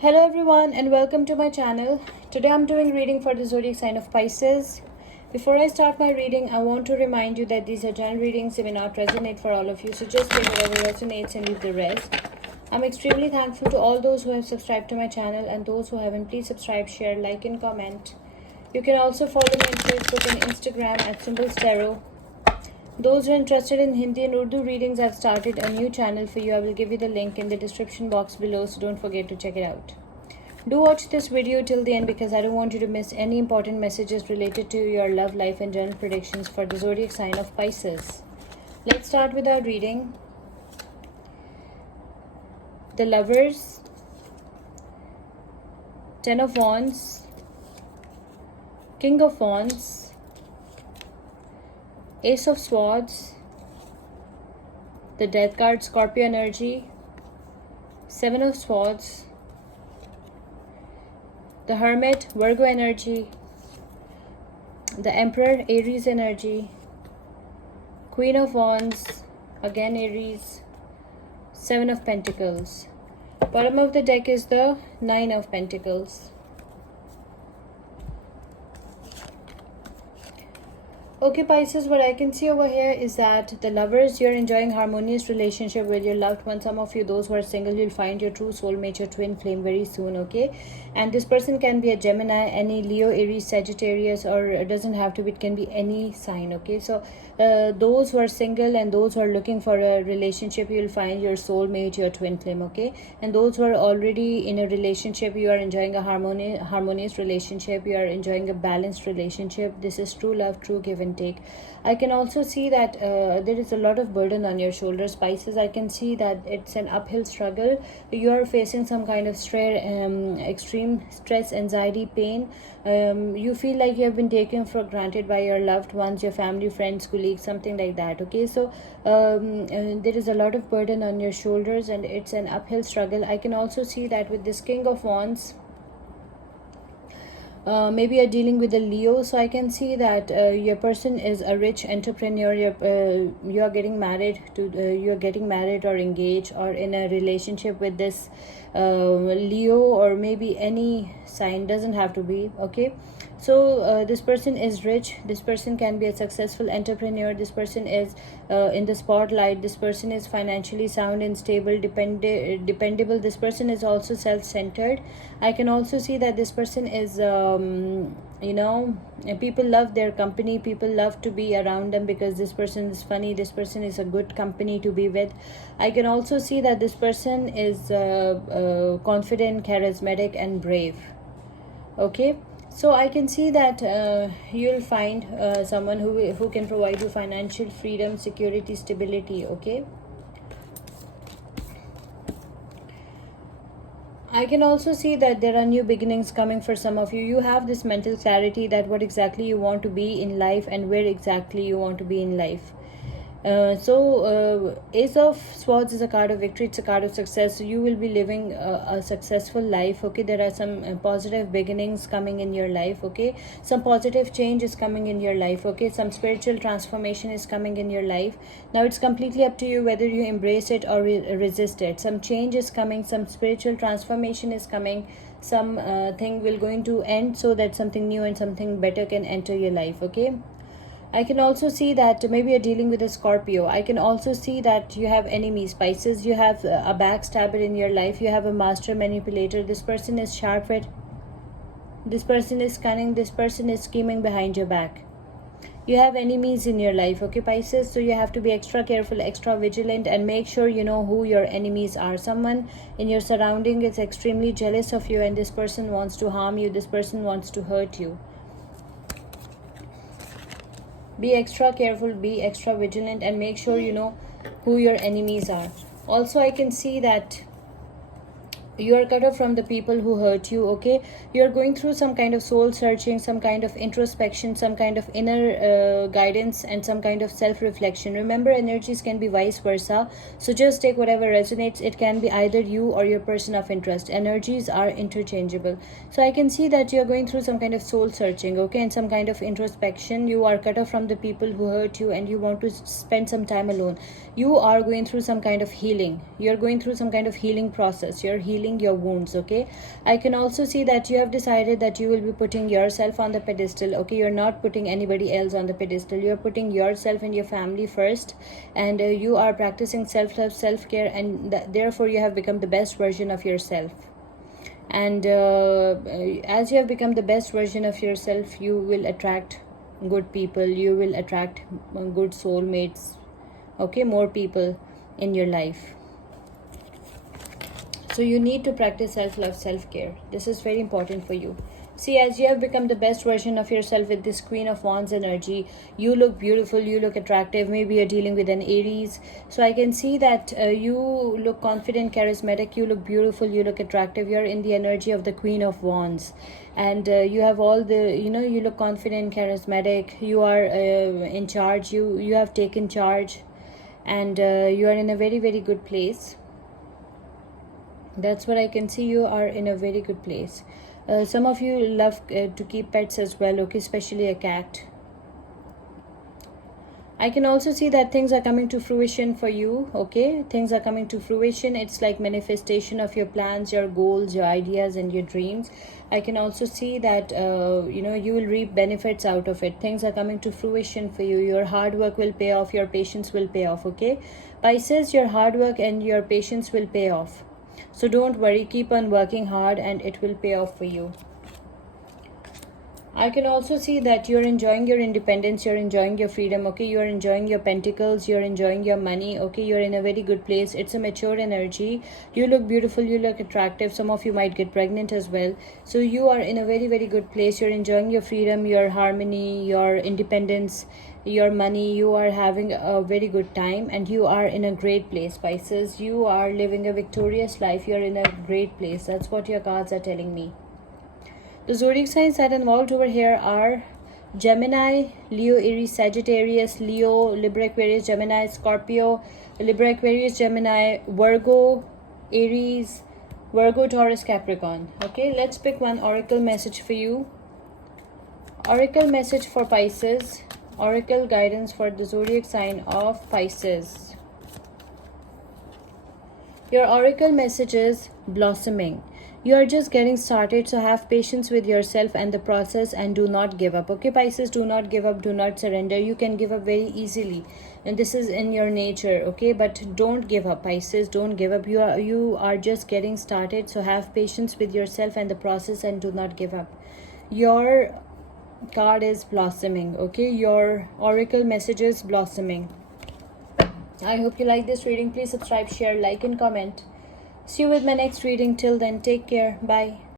Hello everyone and welcome to my channel. Today I'm doing reading for the zodiac sign of Pisces. Before I start my reading, I want to remind you that these are general readings. They may not resonate for all of you, so just take whatever resonates and leave the rest. I'm extremely thankful to all those who have subscribed to my channel, and those who haven't, please subscribe, share, like and comment. You can also follow me on Facebook and Instagram at Symbols Tarot. Those who are interested in Hindi and Urdu readings, I've started a new channel for you. I will give you the link in the description box below, so don't forget to check it out. Do watch this video till the end because I don't want you to miss any important messages related to your love life and general predictions for the zodiac sign of Pisces. Let's start with our reading. The Lovers, Ten of Wands, King of Wands, Ace of Swords, the Death card, Scorpio energy, Seven of Swords, the Hermit, Virgo energy, the Emperor, Aries energy, Queen of Wands, again Aries, Seven of Pentacles. Bottom of the deck is the Nine of Pentacles. Okay, Pisces, what I can see over here is that the Lovers, you're enjoying harmonious relationship with your loved one. Some of you, those who are single, you'll find your true soulmate, your twin flame very soon, okay? And this person can be a Gemini, any Leo, Aries, Sagittarius, or it doesn't have to be, it can be any sign, okay? So those who are single and those who are looking for a relationship, you'll find your soulmate, your twin flame, okay? And those who are already in a relationship, you are enjoying a harmonious relationship, you are enjoying a balanced relationship. This is true love, true give and take. I can also see that there is a lot of burden on your shoulders, Pisces. I can see that it's an uphill struggle. You are facing some kind of extreme stress, anxiety, pain. You feel like you have been taken for granted by your loved ones, your family, friends, colleagues, something like that, okay? So there is a lot of burden on your shoulders and it's an uphill struggle. I can also see that with this King of Wands, maybe you're dealing with a Leo, so I can see that your person is a rich entrepreneur. You are getting married or engaged or in a relationship with this Leo, or maybe any sign, doesn't have to be, okay? So this person is rich, this person can be a successful entrepreneur, this person is in the spotlight, this person is financially sound and stable, dependable. This person is also self-centered. I can also see that this person is people love their company, people love to be around them because this person is funny, this person is a good company to be with. I can also see that this person is confident, charismatic and brave, okay? So I can see that you'll find someone who can provide you financial freedom, security, stability, okay? I can also see that there are new beginnings coming for some of you. You have this mental clarity that what exactly you want to be in life and where exactly you want to be in life. Ace of Swords is a card of victory, it's a card of success. So you will be living a successful life, okay? There are some positive beginnings coming in your life, okay? Some positive change is coming in your life, okay? Some spiritual transformation is coming in your life. Now it's completely up to you whether you embrace it or resist it. Some change is coming, some spiritual transformation is coming, some thing will going to end so that something new and something better can enter your life, okay? I can also see that maybe you're dealing with a Scorpio. I can also see that you have enemies, Pisces. You have a backstabber in your life. You have a master manipulator. This person is sharp-witted. This person is cunning. This person is scheming behind your back. You have enemies in your life, okay, Pisces? So you have to be extra careful, extra vigilant, and make sure you know who your enemies are. Someone in your surrounding is extremely jealous of you, and this person wants to harm you. This person wants to hurt you. Be extra careful, be extra vigilant, and make sure you know who your enemies are. Also, I can see that you are cut off from the people who hurt you, okay? You're going through some kind of soul searching, some kind of introspection, some kind of inner guidance, and some kind of self-reflection. Remember, energies can be vice versa, so just take whatever resonates. It can be either you or your person of interest. Energies are interchangeable. So I can see that you're going through some kind of soul searching, okay, and some kind of introspection. You are cut off from the people who hurt you and you want to spend some time alone. You are going through some kind of healing. You're going through some kind of healing process. You're healing healing your wounds. Okay, I can also see that you have decided that you will be putting yourself on the pedestal. Okay, you're not putting anybody else on the pedestal. You're putting yourself and your family first, and you are practicing self-love, self-care, and therefore you have become the best version of yourself. And as you have become the best version of yourself, you will attract good people, you will attract good soulmates. Okay, more people in your life. So you need to practice self-love, self-care. This is very important for you. See, as you have become the best version of yourself with this Queen of Wands energy, you look beautiful, you look attractive. Maybe you're dealing with an Aries. So I can see that you look confident, charismatic, you look beautiful, you look attractive. You're in the energy of the Queen of Wands. And you have all the, you look confident, charismatic, you are in charge, you have taken charge, and you are in a very, very good place. That's what I can see. You are in a very good place. Some of you love to keep pets as well, okay, especially a cat. I can also see that things are coming to fruition for you, okay? Things are coming to fruition. It's like manifestation of your plans, your goals, your ideas, and your dreams. I can also see that, you will reap benefits out of it. Things are coming to fruition for you. Your hard work will pay off. Your patience will pay off, okay? Pisces, your hard work and your patience will pay off. So don't worry, keep on working hard and it will pay off for you. I can also see that you're enjoying your independence, you're enjoying your freedom, okay? You're enjoying your pentacles, you're enjoying your money, okay? You're in a very good place. It's a mature energy. You look beautiful, you look attractive. Some of you might get pregnant as well. So you are in a very, very good place. You're enjoying your freedom, your harmony, your independence, your money. You are having a very good time and you are in a great place, Pisces. You are living a victorious life. You're in a great place. That's what your cards are telling me. The zodiac signs that involved over here are Gemini, Leo, Aries, Sagittarius, Leo, Libra, Aquarius, Gemini, Scorpio, Libra, Aquarius, Gemini, Virgo, Aries, Virgo, Taurus, Capricorn. Okay, let's pick one oracle message for you. Oracle message for Pisces. Oracle guidance for the zodiac sign of Pisces. Your oracle message is blossoming. You are just getting started, so have patience with yourself and the process and do not give up. Okay, Pisces, do not give up, do not surrender. You can give up very easily and this is in your nature, okay? But don't give up, Pisces, don't give up. You are just getting started, so have patience with yourself and the process and do not give up. Your card is blossoming, okay? Your oracle message is blossoming. I hope you like this reading. Please subscribe, share, like and comment. See you with my next reading. Till then, take care. Bye.